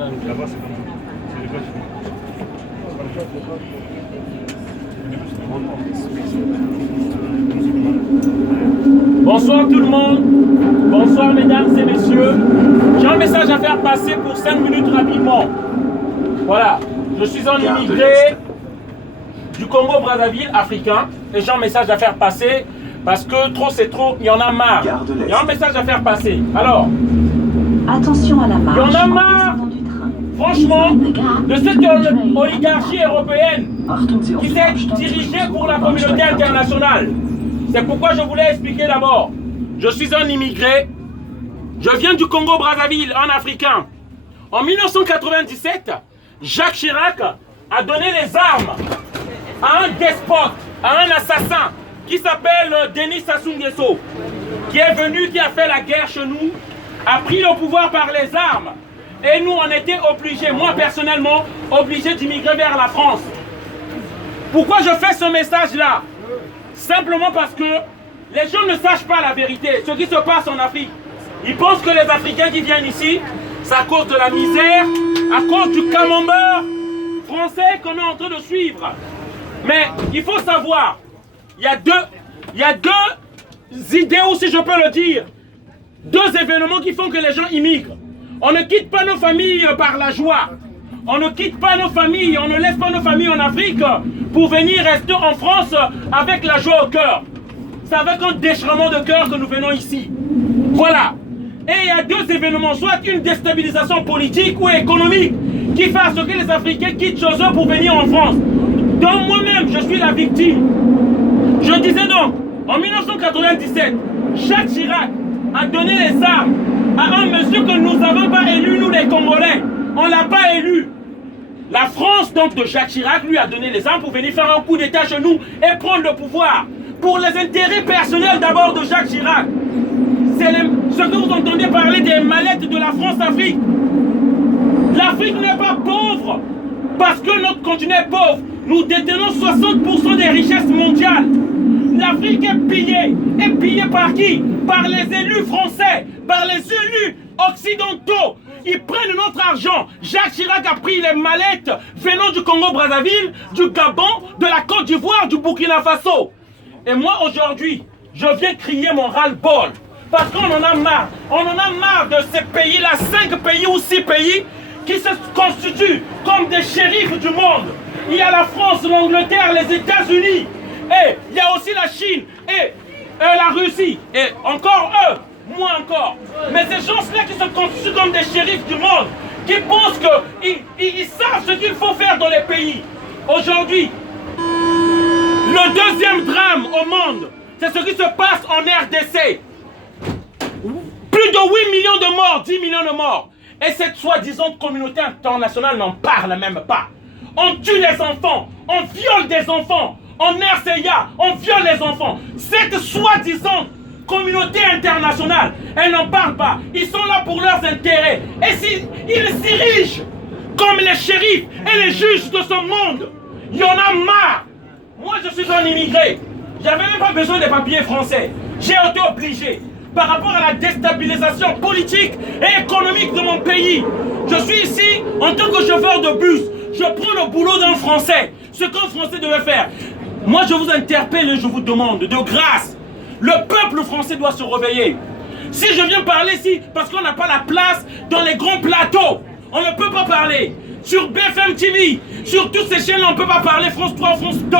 Là-bas, c'est comme ça. C'est les gars Bonsoir tout le monde, bonsoir mesdames et messieurs. J'ai un message à faire passer pour 5 minutes rapidement. Voilà, je suis un immigré du Congo-Brazzaville africain et j'ai un message à faire passer parce que trop c'est trop, il y en a marre. Il y a un message à faire passer. Alors, attention à la marche. Il y en a marre, franchement, de cette oligarchie européenne qui s'est dirigée pour la communauté internationale. C'est pourquoi je voulais expliquer d'abord. Je suis un immigré. Je viens du Congo-Brazzaville, un Africain. En 1997, Jacques Chirac a donné les armes à un despote, à un assassin qui s'appelle Denis Sassou Nguesso, qui est venu, qui a fait la guerre chez nous, a pris le pouvoir par les armes. Et nous, on était obligés, moi personnellement, obligé d'immigrer vers la France. Pourquoi je fais ce message-là? Simplement parce que les gens ne sachent pas la vérité, ce qui se passe en Afrique. Ils pensent que les Africains qui viennent ici, c'est à cause de la misère, à cause du camembert français qu'on est en train de suivre. Mais il faut savoir, il y a deux idées, ou si je peux le dire, deux événements qui font que les gens immigrent. On ne quitte pas nos familles par la joie. On ne quitte pas nos familles, on ne laisse pas nos familles en Afrique pour venir rester en France avec la joie au cœur. C'est avec un déchirement de cœur que nous venons ici. Voilà. Et il y a deux événements, soit une déstabilisation politique ou économique qui fait à ce que les Africains quittent chez eux pour venir en France. Donc moi-même, je suis la victime. Je disais donc, en 1997, Jacques Chirac a donné les armes à un monsieur que nous n'avons pas élu, nous les Congolais. On ne l'a pas élu. La France, donc, de Jacques Chirac, lui a donné les armes pour venir faire un coup d'état chez nous et prendre le pouvoir. Pour les intérêts personnels d'abord de Jacques Chirac. C'est ce que vous entendez parler des mallettes de la France-Afrique. L'Afrique n'est pas pauvre parce que notre continent est pauvre. Nous détenons 60% des richesses mondiales. L'Afrique est pillée. Et pillée par qui? Par les élus français, par les élus occidentaux. Ils prennent notre argent. Jacques Chirac a pris les mallettes venant du Congo-Brazzaville, du Gabon, de la Côte d'Ivoire, du Burkina Faso. Et moi aujourd'hui, je viens crier mon ras-le-bol. Parce qu'on en a marre. On en a marre de ces pays-là, 5 pays ou 6 pays qui se constituent comme des shérifs du monde. Il y a la France, l'Angleterre, les États-Unis. Et il y a aussi la Chine et la Russie. Et encore eux, moins encore. Mais ces gens-là qui se constituent comme des shérifs du monde, qui pensent qu'ils savent ce qu'il faut faire dans les pays. Aujourd'hui, le deuxième drame au monde, c'est ce qui se passe en RDC. Plus de 8 millions de morts, 10 millions de morts. Et cette soi-disant communauté internationale n'en parle même pas. On tue les enfants, on viole des enfants. En RCA, on viole les enfants. Cette soi-disant communauté internationale, elle n'en parle pas. Ils sont là pour leurs intérêts. Et ils s'érigent comme les shérifs et les juges de ce monde. Il y en a marre. Moi, je suis un immigré. J'avais même pas besoin des papiers français. J'ai été obligé. Par rapport à la déstabilisation politique et économique de mon pays. Je suis ici en tant que chauffeur de bus. Je prends le boulot d'un Français. Ce qu'un Français devait faire. Moi, je vous interpelle et je vous demande, de grâce, le peuple français doit se réveiller. Si je viens parler ici, parce qu'on n'a pas la place dans les grands plateaux, on ne peut pas parler. Sur BFM TV, sur toutes ces chaînes, on ne peut pas parler France 3, France 2.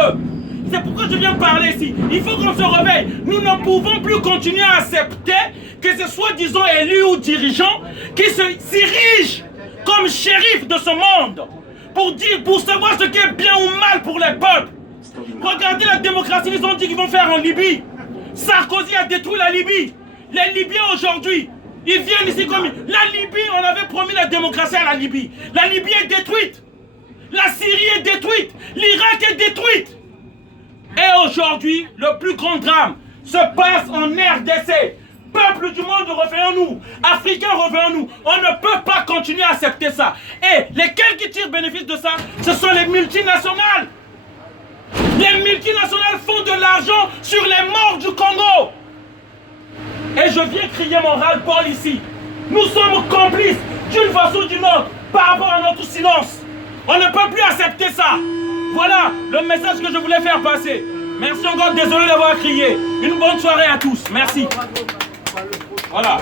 C'est pourquoi je viens parler ici. Il faut qu'on se réveille. Nous ne pouvons plus continuer à accepter que ce soi-disant élus ou dirigeants qui s'érigent comme shérifs de ce monde pour savoir ce qui est bien ou mal pour les peuples. Regardez la démocratie qu'ils ont dit qu'ils vont faire en Libye. Sarkozy a détruit la Libye. Les Libyens aujourd'hui, ils viennent ici comme... La Libye, on avait promis la démocratie à la Libye. La Libye est détruite. La Syrie est détruite. L'Irak est détruite. Et aujourd'hui, le plus grand drame se passe en RDC. Peuple du monde, revenons-nous. Africains, revenons-nous. On ne peut pas continuer à accepter ça. Et lesquels qui tirent bénéfice de ça, ce sont les multinationales. Les multinationales font de l'argent sur les morts du Congo. Et je viens crier mon ras-le-bol ici. Nous sommes complices d'une façon ou d'une autre par rapport à notre silence. On ne peut plus accepter ça. Voilà le message que je voulais faire passer. Merci encore, désolé d'avoir crié. Une bonne soirée à tous. Merci. Voilà.